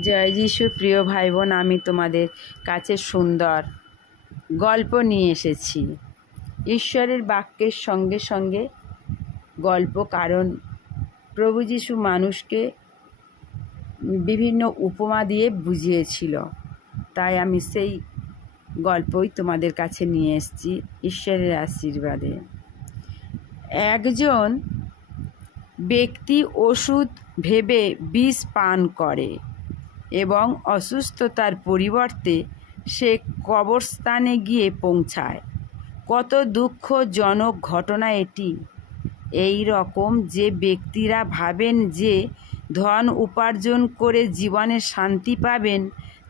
জয় যিশু, প্রিয় ভাই বোন আমি তোমাদের কাছে সুন্দর গল্প নিয়ে এসেছি। ঈশ্বরের বাক্যের সঙ্গে সঙ্গে গল্প, কারণ প্রভু যিশু মানুষকে বিভিন্ন উপমা দিয়ে বুঝিয়েছিল। তাই আমি সেই গল্পই তোমাদের কাছে নিয়ে এসেছি ঈশ্বরের আশীর্বাদে। একজন ব্যক্তি ওষুধ ভেবে বিষ পান করে। এবং অসুস্থতার পরিবর্তে সে কবরস্থানে গিয়ে পৌঁছায়। কত দুঃখজনক ঘটনা এটি। এই রকম যে ব্যক্তিরা ভাবেন যে ধন উপার্জন করে জীবনে শান্তি পাবেন,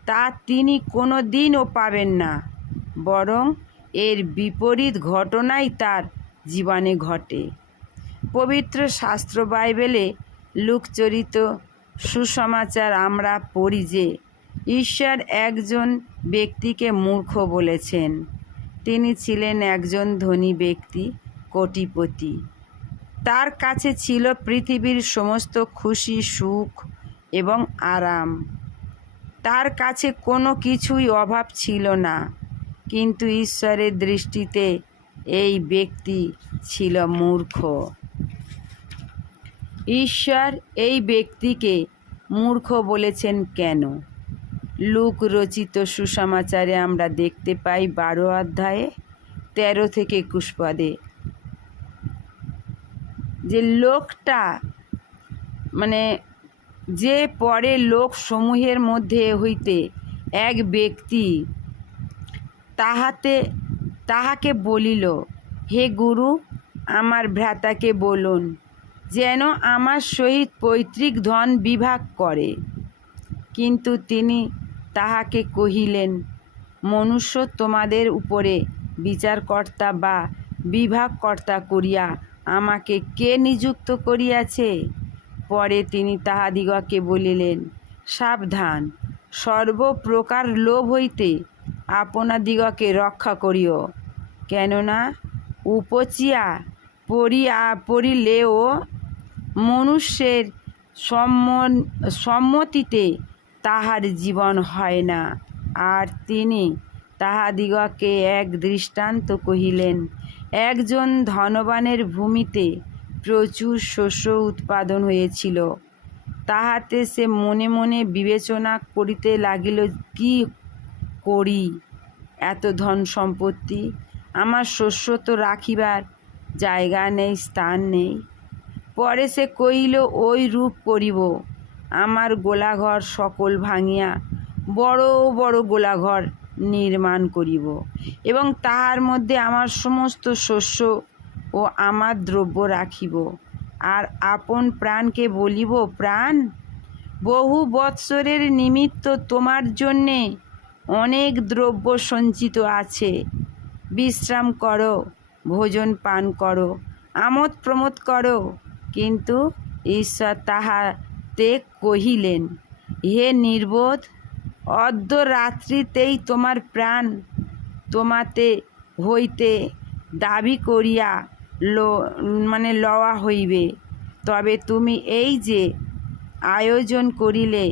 তা তিনি কোনো দিনও পাবেন না। বরং এর বিপরীত ঘটনাই তার জীবনে ঘটে। পবিত্র শাস্ত্র বাইবেলে লুকচরিত সুসমাচার আমরা পড়ি যে ঈশ্বর একজন ব্যক্তিকে মূর্খ বলেছেন। তিনি ছিলেন একজন ধনী ব্যক্তি, কোটিপতি। তার কাছে ছিল পৃথিবীর সমস্ত খুশি, সুখ এবং আরাম। তার কাছে কোনো কিছুই অভাব ছিল না, কিন্তু ঈশ্বরের দৃষ্টিতে এই ব্যক্তি ছিল মূর্খ। ঈশ্বর এই ব্যক্তিকে মূর্খ বলেছেন কেন? লুক রচিত সুসমাচারে আমরা দেখতে পাই বারো অধ্যায়ে তেরো থেকে একুশ পদে যে লোকটা মানে যে পরে লোক সমূহের মধ্যে হইতে এক ব্যক্তি তাহাতে, তাহাকে বলিল, হে গুরু, আমার ভ্রাতাকে বলুন। যেন আমার সহিত পৈতৃক ধন বিভাগ করে। কিন্তু তিনি তাহাকে কহিলেন, মনুষ্য তোমাদের উপরে বিচারকর্তা বা বিভাগকর্তা করিয়া আমাকে কে নিযুক্ত করিয়াছে? পরে তিনি তাহাদিগকে বলিলেন, সাবধান, সর্বপ্রকার লোভ হইতে আপনাদিগকে রক্ষা করিও। কেননা উপচিয়া পড়িয়া পড়িলেও মনুষ্যের সম্মন, সম্মতিতে তাহার জীবন হয় না। আর তিনি তাহাদিগকে এক দৃষ্টান্ত কহিলেন, একজন ধনবানের ভূমিতে প্রচুর শস্য উৎপাদন হয়েছিল। তাহাতে সে মনে মনে বিবেচনা করিতে লাগিল, কি করি? এত ধন সম্পত্তি, আমার শস্য তো রাখিবার জায়গা নেই, স্থান নেই। পরে সে কহিল, ওই রূপ করিব। আমার গোলাঘর সকল ভাঙিয়া বড় বড় গোলাঘর নির্মাণ করিব এবং তাহার মধ্যে আমার সমস্ত শস্য ও আমার দ্রব্য রাখিব। আর আপন প্রাণকে বলিব, প্রাণ, বহু বৎসরের নিমিত্ত তোমার জন্যে অনেক দ্রব্য সঞ্চিত আছে। বিশ্রাম করো, ভোজন পান করো, আমোদ প্রমোদ করো। কিন্তু ঈশ্বর তাহাতে কহিলেন, হে নির্বোধ অর্ধ রাত্রিতেই তোমার প্রাণ তোমাতে হইতে দাবি করিয়া মানে লওয়া হইবে। তবে তুমি এই যে আয়োজন করিলে